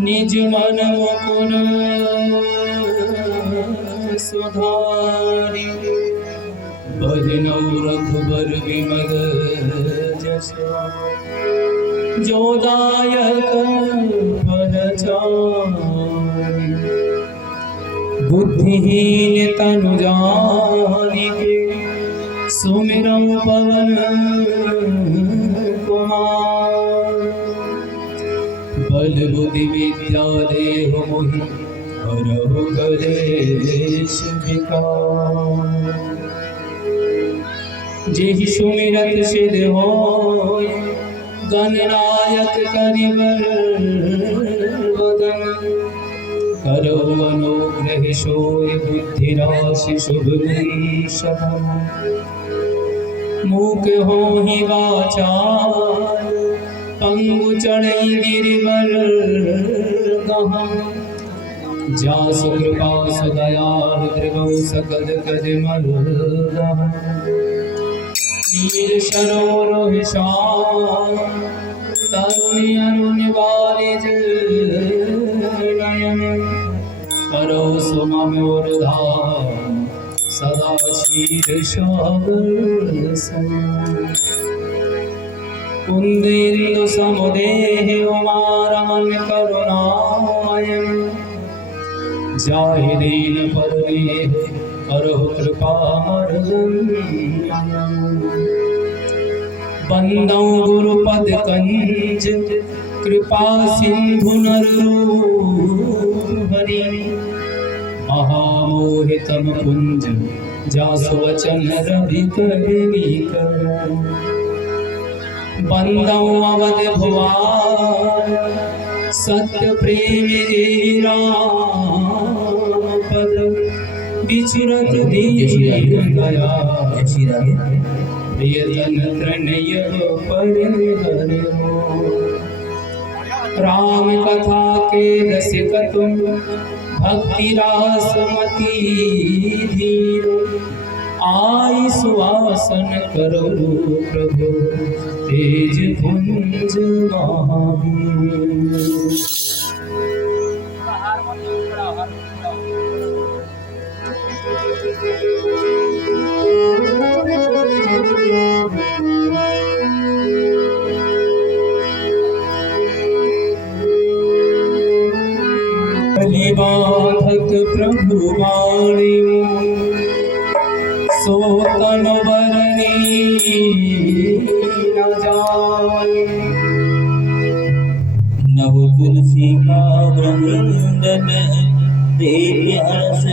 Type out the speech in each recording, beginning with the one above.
निज मन मुकुर सुधारि भजनौ रघुबर विमल जसु जो दायक फल चारि बुद्धिहीन तनु जानिके सुमिरौ पवन कुमार बल बुद्धि विद्या देहु मोहि हरहु कलेश विकार जेहि सुमिरत सिद्ध होय गणनायक करिबर वदन करो अनुग्रह सोय बुद्धि राशि शुभ सधन मूक होहि वाचाल पंगु चढ़ई गिरिवर गहन जासु कृपा सदयाल त्रिभु सकल कजमल नीर सरोरोहिषाम तरुणी अरुणि वारिज नयन करो सुममोरधाम सदा क्षीर सागर कुंदेन्दु समुदेह उमारमण करुणायन जाहि दीन परमेह करहु कृपा बंदौ गुरुपद कंज कृपा सिंधु नरहरि महामोहितम कुंज जासु वचन रवि कवि बंदौ अवध भुवान सत्य प्रेम राम पद बिचरत दीन दया प्रियतन तनय परिहर राम कथा के रसिक तुम भक्ति रास मति धीर आई सुवासन करो प्रभु तेज पुंज महावीर बाधक प्रभु वाणी सो तन बरनी न जाए नव तुलसी का वृंदन देख हर्ष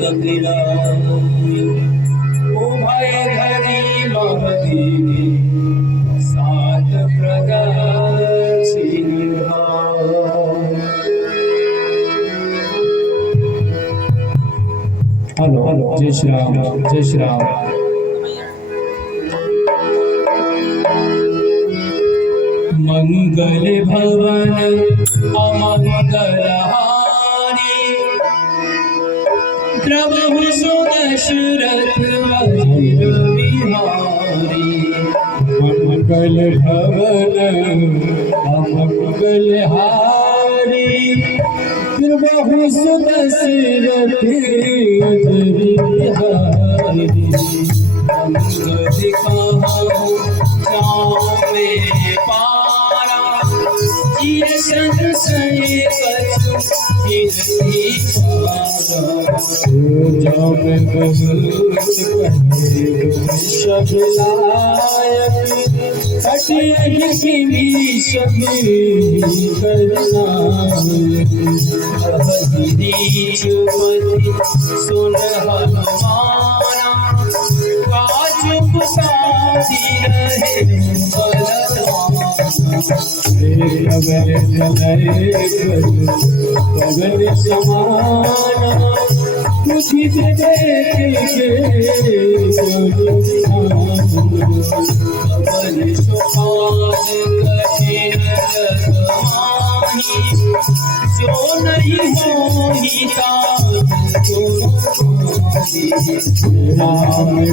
कपिला उभय धरी महदीनी सात प्रदक्षिण हेलो जय श्री राम जय श्री राम मंगल भवन अमंगल हारी प्रभु सुदशरथ वज्र विहारी मंगल भवन अमंगल हारी प्रभु सुदशरथ वज्र विहारी मंगल कहाऊं जाऊं मेरे पारा चिर संशय कछु कीर्ति पारा जब बहुत पहले शब्द लायक हटिय की भी शब्द करना चुपति सुन हनुमाना काज पुसारी रहे पवन समाना तुझी देखे पवन सुहान कठिन जो नहीं होही राम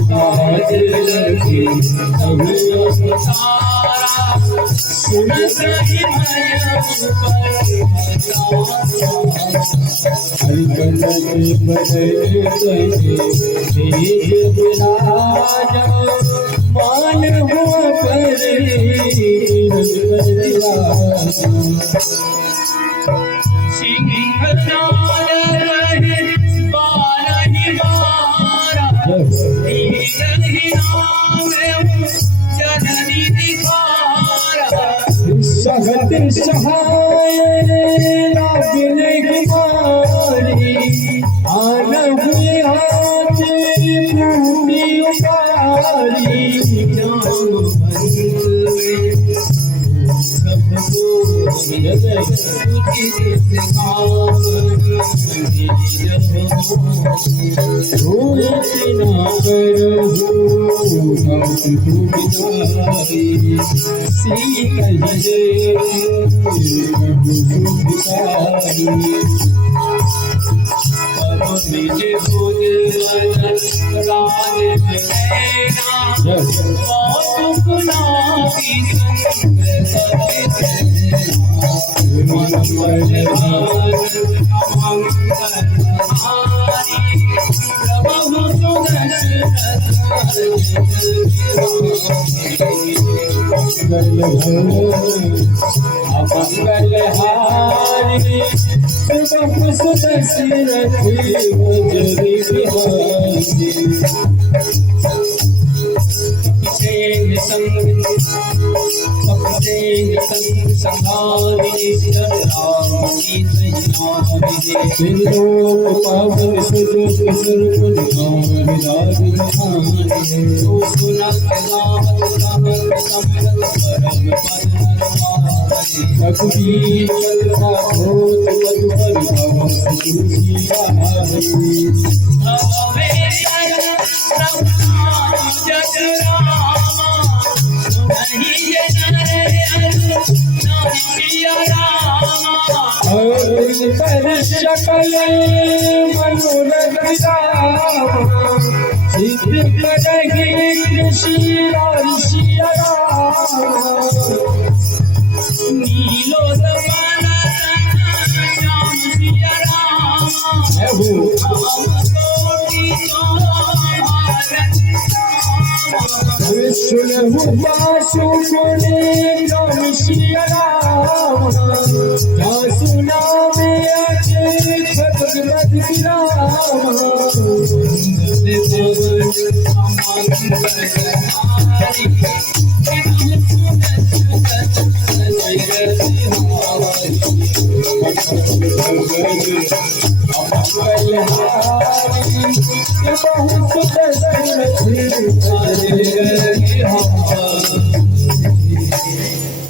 काज लगे अब सारा सुनत ही भया हरिबंदे बदले एक राजा मान हुआ करे सिंह चाल रहे बारही बारा जननी दिखारा सगत सहाय लागने कुमारी आन हुए हाथ पूरी उतारी निजे बोल मंगल हारी पावन रघुवीर सकल मनोरथ सिद्ध करहि कृषि सिया नीलो दबाना श्याम सिया राम सुनहु बासु गुणे राम सिया राम सुना में आके भगवत राम बहुत